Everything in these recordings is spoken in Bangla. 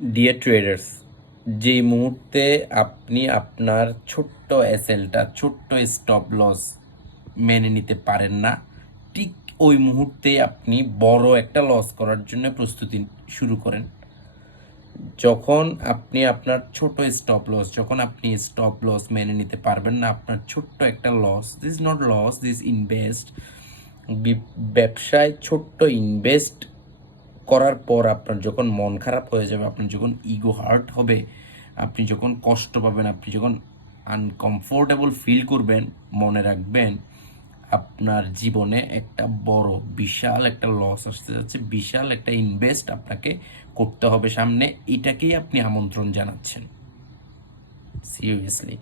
ডিয়ার ট্রেডার্স, যে মুহূর্তে আপনি আপনার ছোট্ট এসএলটা, ছোট্ট স্টপ লস মেনে নিতে পারেন না, ঠিক ওই মুহূর্তে আপনি বড় একটা লস করার জন্য প্রস্তুতি শুরু করেন। যখন আপনি আপনার ছোট স্টপ লস, যখন আপনি স্টপ লস মেনে নিতে পারবেন না, আপনার ছোট্ট একটা loss, this not loss, this invest, ব্যবসায় ছোট্ট ইনভেস্ট করার পর আপনার যখন মন খারাপ হয়ে যাবে, আপনার যখন ইগো হার্ট হবে, আপনি যখন কষ্ট পাবেন, আপনি যখন আনকমফোর্টেবল ফিল করবেন, মনে রাখবেন আপনার জীবনে একটা বড় বিশাল একটা লস আসতে যাচ্ছে, বিশাল একটা ইনভেস্ট আপনাকে করতে হবে সামনে। এটাকেই আপনি আমন্ত্রণ জানাচ্ছেন, সিরিয়াসলি।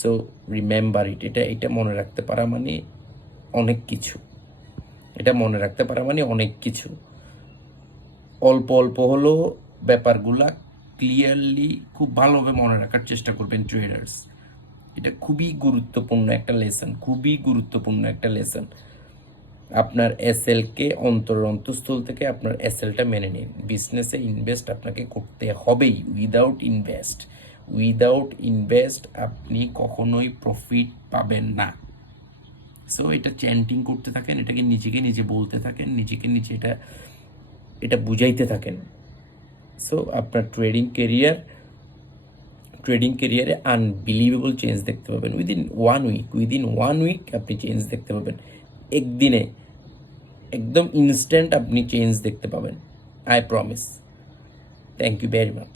সো রিমেম্বার ইট, এটা মনে রাখতে পারা মানে অনেক কিছু, এটা মনে রাখতে পারা মানে অনেক কিছু। অল্প অল্প হলেও ব্যাপারগুলা ক্লিয়ারলি খুব ভালোভাবে মনে রাখার চেষ্টা করবেন ট্রেডার্স। এটা খুবই গুরুত্বপূর্ণ একটা লেসন, খুবই গুরুত্বপূর্ণ একটা লেসন। আপনার এসএলকে অন্তঃস্থল থেকে আপনার এসএলটা মেনে নিন। বিজনেসে ইনভেস্ট আপনাকে করতে হবেই। উইদাউট ইনভেস্ট আপনি কখনোই প্রফিট পাবেন না। সো এটা চ্যান্টিং করতে থাকেন, এটাকে নিজেকে নিজে বলতে থাকেন, নিজেকে নিজে এটা বুঝাইতে থাকেন। সো আপনার ট্রেডিং কেরিয়ারে আনবিলিভেবল চেঞ্জ দেখতে পাবেন। উইদিন ওয়ান উইক আপনি চেঞ্জ দেখতে পাবেন। একদিনে একদম ইনস্ট্যান্ট আপনি চেঞ্জ দেখতে পাবেন, I promise. Thank you very much.